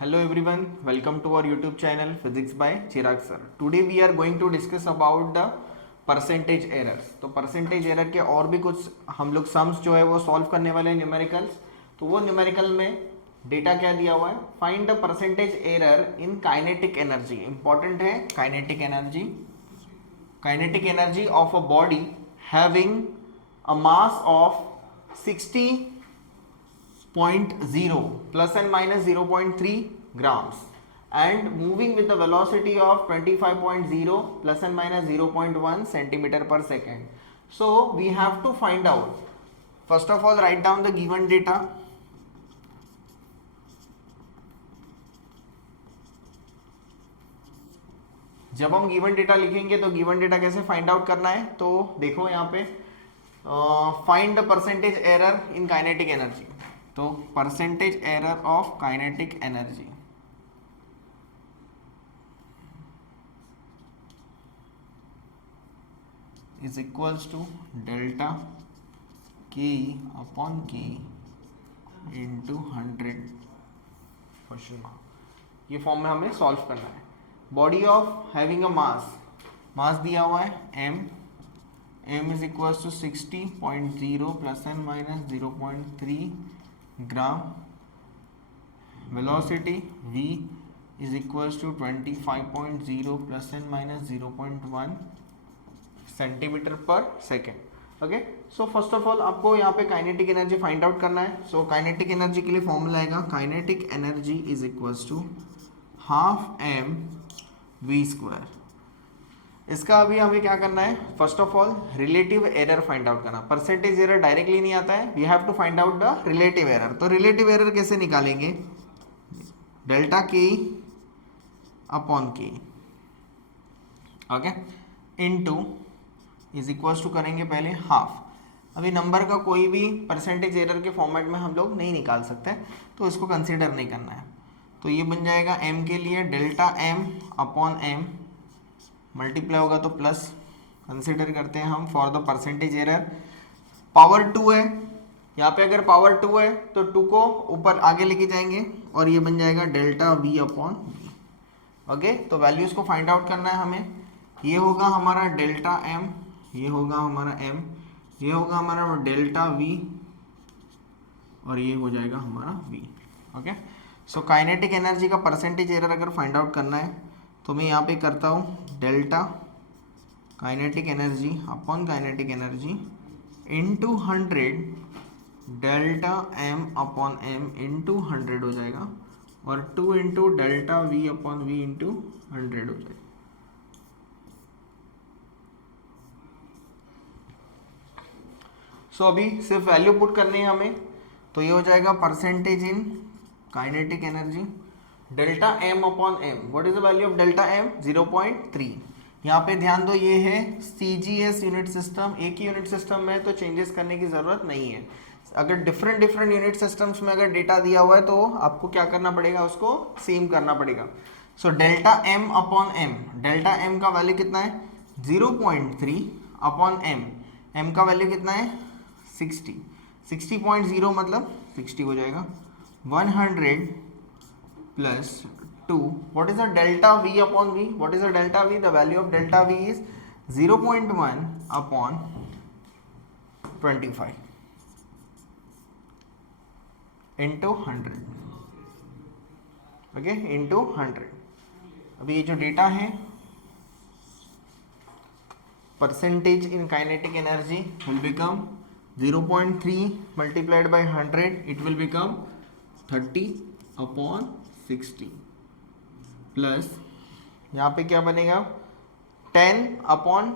Hello everyone, welcome to our YouTube channel Physics by Chirag sir. Today we are going to discuss about the percentage errors. तो percentage error के और भी कुछ हम लोग sums जो है वो सॉल्व करने वाले हैं न्यूमेरिकल्स. तो वो न्यूमेरिकल में डेटा क्या दिया हुआ है, find the percentage error in kinetic energy. Important है kinetic energy. Kinetic energy of a body having a mass of 60.0 plus and minus 0.3 grams and moving with the velocity of 25.0 plus and minus 0.1 centimeter per second. So we have to find out, first of all write down the given data. जब हम given data लिखेंगे तो given data कैसे find out करना है, तो देखो यहाँ पे find the percentage error in kinetic energy. तो percentage error of kinetic energy is equals to delta K upon K into 100 question mark. ये फॉर्म में हमें सॉल्व करना है. Body of having a mass दिया हुआ है m is equals to 60.0 plus and minus 0.3 gram. Velocity v is equals to 25.0 plus and minus 0.1 centimetre पर second. Okay, so first of all आपको यहाँ पे काइनेटिक एनर्जी फाइंड आउट करना है. So kinetic energy के लिए फॉर्मूला आएगा kinetic energy is equals to half m v square. इसका अभी हमें क्या करना है, first of all relative error find out करना. परसेंटेज एरर डायरेक्टली नहीं आता है, we have to find out the relative error. तो रिलेटिव एरर कैसे निकालेंगे, delta K upon K, okay, into is equals to करेंगे पहले हाफ. अभी नंबर का कोई भी परसेंटेज एरर के फॉर्मेट में हम लोग नहीं निकाल सकते, तो इसको कंसीडर नहीं करना है. तो ये बन जाएगा m के लिए delta m upon m, multiply होगा तो प्लस. कंसिडर करते हैं हम for the percentage error. Power 2 है यहाँ पे, अगर पावर 2 है तो 2 को ऊपर आगे लेके जाएंगे और ये बन जाएगा delta v upon v. Okay, तो वैल्यूज को फाइंड आउट करना है हमें. ये होगा हमारा डेल्टा m, ये होगा हमारा m, ये होगा हमारा डेल्टा v और ये हो जाएगा हमारा v. Okay, so kinetic energy का परसेंटेज एरर अगर फाइंड आउट करना है तो मैं यहाँ पे करता हूँ delta kinetic energy upon kinetic energy into 100 delta m upon m into 100 हो जाएगा और 2 into delta v upon v into 100 हो जाएगा. सो अभी सिर्फ वैल्यू पुट करनी है हमें. तो ये हो जाएगा percentage in kinetic energy delta m upon m. What is the value of delta m, 0.3. यहाँ पे ध्यान दो ये है CGS यूनिट सिस्टम. एक ही यूनिट सिस्टम में तो चेंजेस करने की ज़रूरत नहीं है. अगर डिफरेंट यूनिट सिस्टम्स में अगर डेटा दिया हुआ है तो आपको क्या करना पड़ेगा, उसको सेम करना पड़ेगा. So delta m upon m, delta m का वैल्यू कितना है 0.3 अपॉन m, m का वैल्यू कितना है 60. 60.0 मतलब 60 हो जाएगा. 100 plus 2. What is the delta v upon v? What is the delta v? The value of delta v is 0.1 upon 25 into 100. Okay, into 100. अभी ये जो डेटा है percentage in kinetic energy will become 0.3 multiplied by 100. It will become 30 upon 60 plus यहाँ पे क्या बनेगा 10 upon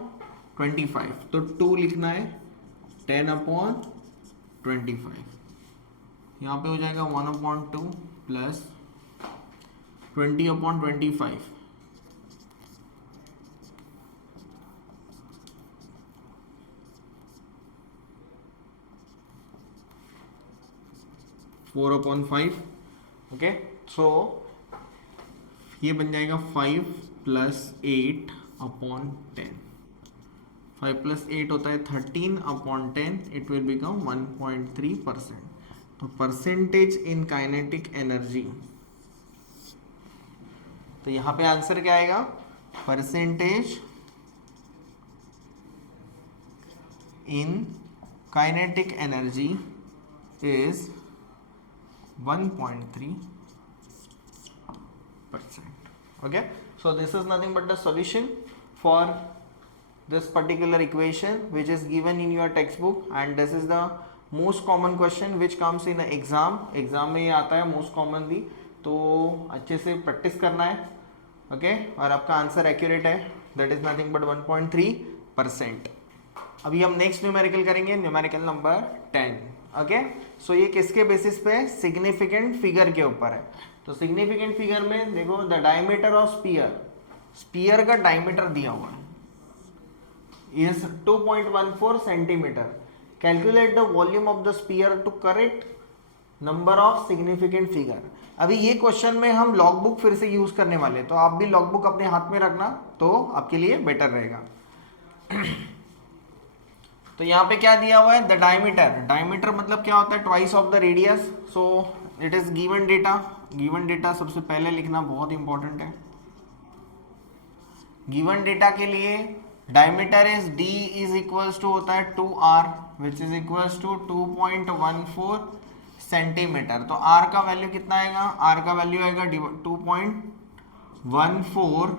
25. तो 2 लिखना है 10 अपॉन 25. यहाँ पे हो जाएगा 1 upon 2 plus 20 upon 25. Four upon 5. Okay, so ये बन जाएगा 5 प्लस 8 अपॉन 10. 5 प्लस 8 होता है 13 अपॉन 10. It will become 1.3%. तो परसेंटेज इन काइनेटिक एनर्जी तो यहाँ पे आंसर क्या आएगा, percentage in kinetic energy is 1.3%. Okay, so this is nothing but the solution for this particular equation which is given in your textbook, and this is the most common question which comes in the exam में ये आता है most commonly, तो अच्छे से practice करना है. Okay, और आपका आंसर एक्यूरेट है, दैट इज नथिंग बट 1.3%. अभी हम नेक्स्ट न्यूमेरिकल करेंगे, न्यूमेरिकल नंबर 10. ओके, सो ये किसके बेसिस पे, सिग्निफिकेंट फिगर के ऊपर है. तो सिग्निफिकेंट फिगर में देखो, द डायमीटर ऑफ स्पीयर का डायमीटर दिया हुआ है is 2.14 centimetre. Calculate the volume of the sphere to correct number of significant figure. अभी ये क्वेश्चन में हम लॉग बुक फिर से यूज करने वाले, तो आप भी लॉग बुक अपने हाथ में रखना, तो आपके लिए बेटर रहेगा. तो यहाँ पे क्या दिया हुआ है, द डायमीटर मतलब क्या होता है, twice of the radius. So it is given data सबसे पहले लिखना बहुत इंपॉर्टेंट है. गिवन डेटा के लिए diameter is d is equals to होता है 2r which is equals to 2.14 centimetre. तो r का वैल्यू कितना आएगा, r का वैल्यू आएगा 2.14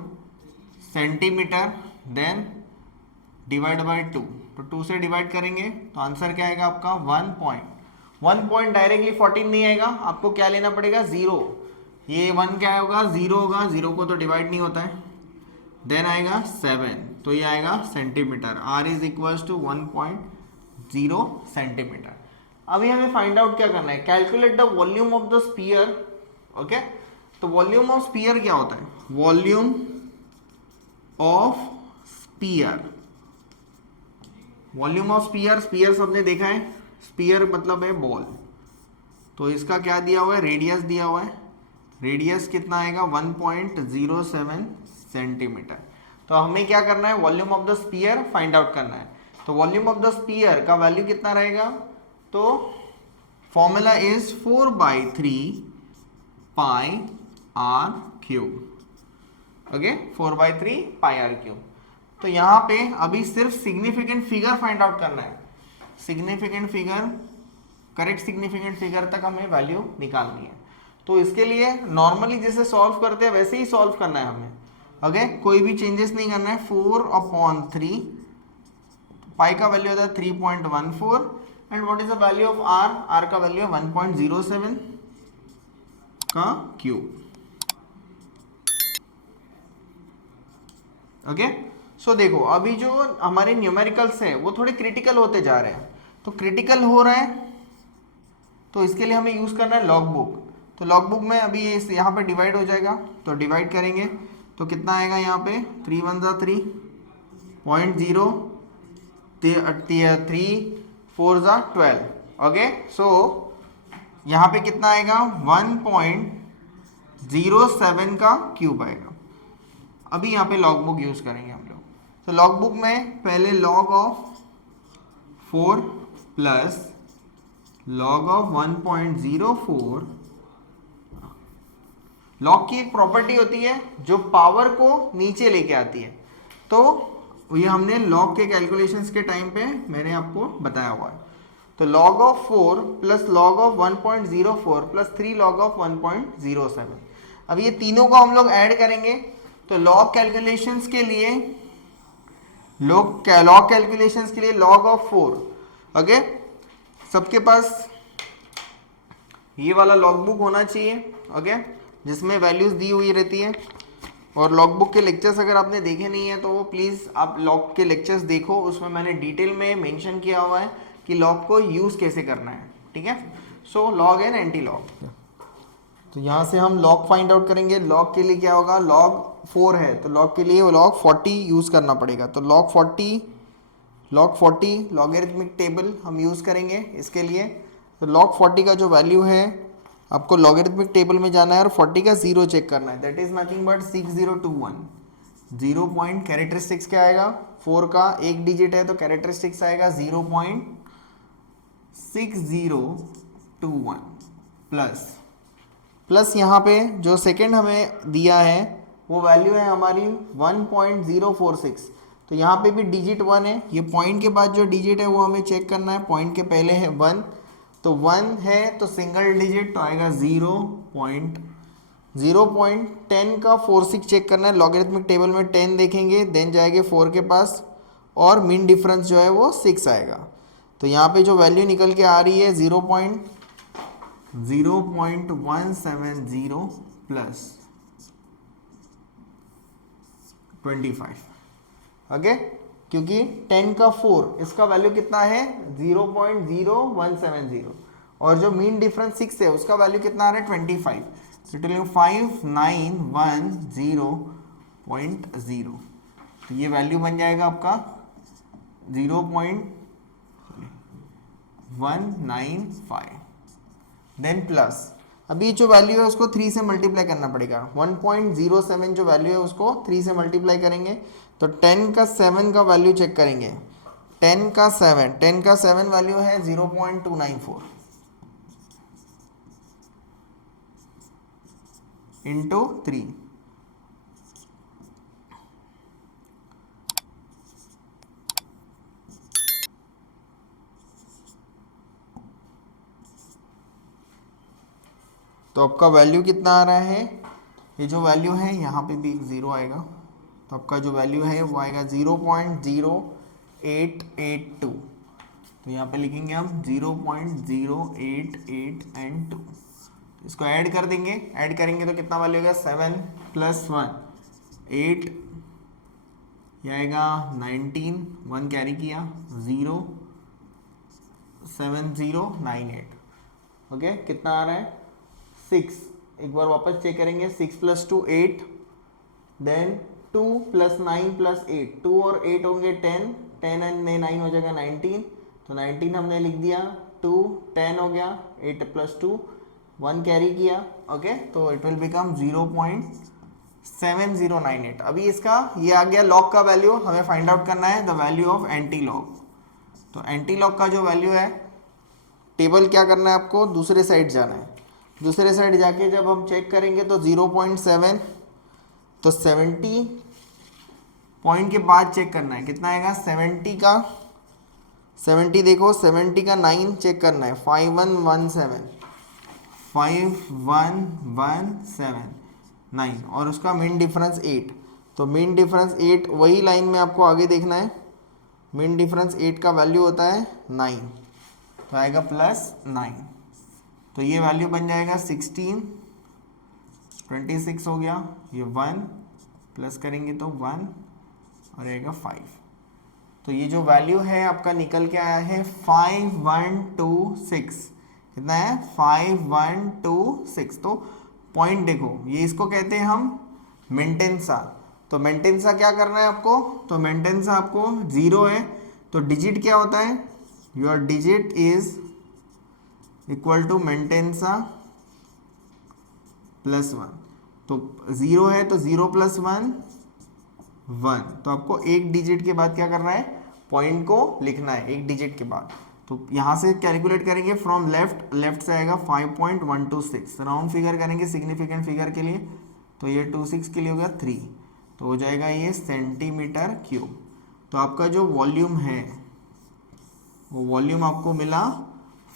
सेंटीमीटर, देन डिवाइड बाय 2. तो 2 से डिवाइड करेंगे तो आंसर क्या आएगा आपका 1 पॉइंट डायरेक्टली 14 नहीं आएगा, आपको क्या लेना पड़ेगा 0. ये 1 क्या होगा, 0 होगा, 0 को तो डिवाइड नहीं होता है. देन आएगा 7, तो ये आएगा centimetre. r is equals to 1.0 centimetre. अभी हमें फाइंड आउट क्या करना है, calculate the volume of the sphere. Okay, तो वॉल्यूम ऑफ स्पीयर क्या होता है, वॉल्यूम ऑफ स्पीयर सबने देखा है, स्पीयर मतलब है बॉल. तो इसका क्या दिया हुआ है, रेडियस दिया हुआ है. रेडियस कितना आएगा 1.07 सेंटीमीटर. तो हमें क्या करना है, volume of the sphere find out करना है. तो वॉल्यूम ऑफ द स्पीयर का वैल्यू कितना रहेगा, तो formula is 4/3 pi r cube. Okay, 4/3 pi r cube. तो यहाँ पे अभी सिर्फ सिग्निफिकेंट फिगर फाइंड आउट करना है. Significant figure, correct significant figure तक हमें वैल्यू निकालनी है. तो इसके लिए नॉर्मली जैसे सॉल्व करते हैं वैसे ही सॉल्व करना है हमें. ओके, कोई भी चेंजेस नहीं करना है. 4/3 पाई का वैल्यू होता है 3.14 and what is the value of r का वैल्यू है 1.07 का क्यूब. ओके, सो देखो अभी जो हमारे न्यूमेरिकल्स है वो थोड़े क्रिटिकल होते जा रहे हैं. तो क्रिटिकल हो रहा है तो इसके लिए हमें यूज करना है लॉग बुक. तो लॉग बुक में अभी यहाँ पे डिवाइड हो जाएगा, तो डिवाइड करेंगे तो कितना आएगा, यहाँ पे 3 1 3 0.0 3 4 12. ओके, सो यहाँ पे कितना आएगा 1.07 का क्यूब आएगा. अभी यहाँ पे लॉग बुक यूज करेंगे हम लोग. तो लॉग बुक में पहले log of 4 plus log of 1.04. Log की एक प्रॉपर्टी होती है जो पावर को नीचे लेके आती है. तो ये हमने लॉग के कैलकुलेशंस के टाइम पे मैंने आपको बताया हुआ है. तो log of 4 plus log of 1.04 plus 3 log of 1.07. अब ये तीनों को हम लोग ऐड करेंगे. तो लॉग कैलकुलेशंस के लिए लॉग ऑफ 4. ओके, सबके पास ये वाला लॉग बुक होना चाहिए. ओके, जिसमें वैल्यूज दी हुई रहती है. और लॉग बुक के लेक्चर्स अगर आपने देखे नहीं है तो वो प्लीज़ आप लॉग के लेक्चर्स देखो, उसमें मैंने डिटेल में मेंशन किया हुआ है कि लॉग को यूज़ कैसे करना है. ठीक है, so log and anti log. तो यहाँ से हम लॉग फाइंड आउट करेंगे. लॉग के लिए क्या होगा, लॉग 4 है तो लॉग के लिए वो लॉग 40 यूज़ करना पड़ेगा. तो लॉग 40 लॉगरिथमिक टेबल हम यूज़ करेंगे इसके लिए. तो लॉग 40 का जो वैल्यू है आपको लॉगरिथमिक टेबल में जाना है और 40 का 0 चेक करना है. That is nothing but 6021. 0 point characteristics क्या आएगा, 4 का एक डिजिट है तो कैरेक्टरिस्टिक्स आएगा 0.6021 प्लस यहाँ पे जो सेकेंड हमें दिया है वो वैल्यू है हमारी 1.046। तो यहाँ पे भी डिजिट 1 है, ये पॉइंट के बाद जो डिजिट है वो हमें चेक करना है, पॉइंट के पहले है 1, तो 1 है तो सिंगल डिजिट तो आएगा 0.10 का 46 चेक करना है, लॉगरिथमिक टेबल में 10 देखेंगे, देन जाएंगे 4 के पास और मीन डिफरेंस जो है वो 6 आएगा। तो यहाँ पे जो वैल्यू निकल के आ रही है 0.170 प्लस 25, ओके, क्योंकि 10 का 4 इसका वैल्यू कितना है 0.0170 और जो मीन डिफरेंस 6 है उसका वैल्यू कितना आ रहा है 25, तो 5910.0, तो ये वैल्यू बन जाएगा आपका 0.195। देन प्लस, अभी जो वैल्यू है उसको 3 से मल्टीप्लाई करना पड़ेगा, 1.07 जो वैल्यू है उसको 3 से मल्टीप्लाई करेंगे, तो 10 का 7 का वैल्यू चेक करेंगे, 10 का 7 वैल्यू है 0.294 इंटू 3, तो आपका वैल्यू कितना आ रहा है, ये जो वैल्यू है यहाँ पे भी 0 आएगा, तो आपका जो वैल्यू है वो आएगा 0.0882, तो यहाँ पे लिखेंगे हम 0.088 एंड 2, इसको ऐड कर देंगे, ऐड करेंगे तो कितना वैल्यू होगा 7 + 1 8, ये आएगा 19, 1 कैरी किया 07098, ओके, कितना आ रहा है 6, एक बार वापस चेक करेंगे, 6 + 2 8, देन 2 + 9 + 8, 2 और 8 होंगे 10 एंड 9 हो जाएगा 19, तो 19 हमने लिख दिया, 2 10 हो गया, 8 + 2 1 कैरी किया, ओके, तो इट विल बिकम 0.7098। अभी इसका ये आ गया लॉग का वैल्यू, हमें फाइंड आउट करना है the value of anti log. तो एंटी लॉग का जो वैल्यू है, टेबल क्या करना है आपको, दूसरे साइड जाना है, दूसरे साइड जाके जब हम चेक करेंगे तो 0.7, तो 70 पॉइंट के बाद चेक करना है, कितना आएगा 70 का 70 देखो 70 का 9 चेक करना है, 5117 और उसका मीन डिफरेंस 8, तो मीन डिफरेंस 8 वही लाइन में आपको आगे देखना है, मीन डिफरेंस 8 का वैल्यू होता है 9, तो आएगा +9, तो ये वैल्यू बन जाएगा 16, 26 हो गया, ये 1 प्लस करेंगे तो 1 और आएगा 5, तो ये जो वैल्यू है आपका निकल के आया है 5126, कितना है 5126। तो पॉइंट देखो, ये इसको कहते हैं हम मेंटेंसा, तो मेंटेंसा क्या करना है आपको, तो मेंटेंसा आपको 0 है, तो डिजिट क्या होता है, your digit is equal to mantissa +1, तो 0 है तो 0 + 1 1, तो आपको एक डिजिट के बाद क्या करना है, पॉइंट को लिखना है एक डिजिट के बाद, तो यहाँ से कैलकुलेट करेंगे फ्रॉम लेफ्ट से आएगा 5.126, राउंड फिगर करेंगे सिग्निफिकेंट फिगर के लिए, तो ये 26 के लिए हो गया 3, तो हो जाएगा ये सेंटीमीटर क्यूब। तो आपका जो वॉल्यूम है वो वॉल्यूम आपको मिला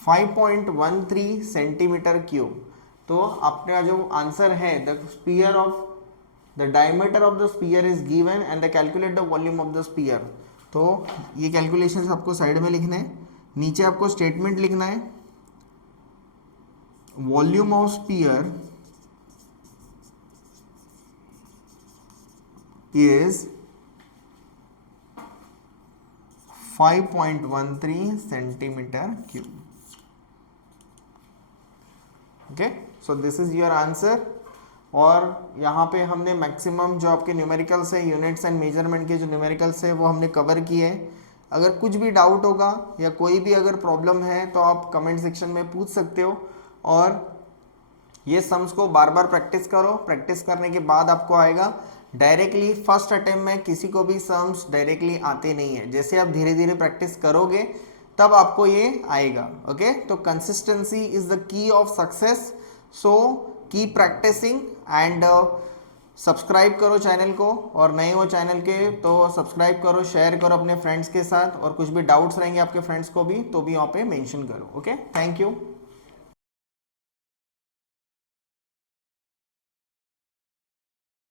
5.13 सेंटीमीटर क्यूब। तो आपका जो आंसर है, the diameter of the sphere is given and the calculate the volume of the sphere. तो ये कैलकुलेशंस आपको साइड में लिखने हैं, नीचे आपको स्टेटमेंट लिखना है, volume of sphere is 5.13 centimetre cube. Okay, so this is your answer. और यहाँ पे हमने मैक्सिमम जो आपके न्यूमेरिकल्स है, यूनिट्स एंड मेजरमेंट के जो न्यूमेरिकल्स है वो हमने कवर किए हैं। अगर कुछ भी डाउट होगा या कोई भी अगर प्रॉब्लम है तो आप कमेंट सेक्शन में पूछ सकते हो, और ये सम्स को बार बार प्रैक्टिस करो, प्रैक्टिस करने के बाद आपको आएगा। डायरेक्टली फर्स्ट अटेम्प्ट में किसी को भी सम्स डायरेक्टली आते नहीं है, जैसे आप धीरे धीरे प्रैक्टिस करोगे तब आपको ये आएगा। ओके, तो consistency is the key of success, so keep practicing and subscribe करो चैनल को, और नए हो चैनल के तो सब्सक्राइब करो, शेयर करो अपने फ्रेंड्स के साथ, और कुछ भी डाउट्स रहेंगे आपके फ्रेंड्स को भी तो भी वहाँ पे मेंशन करो। Okay, thank you.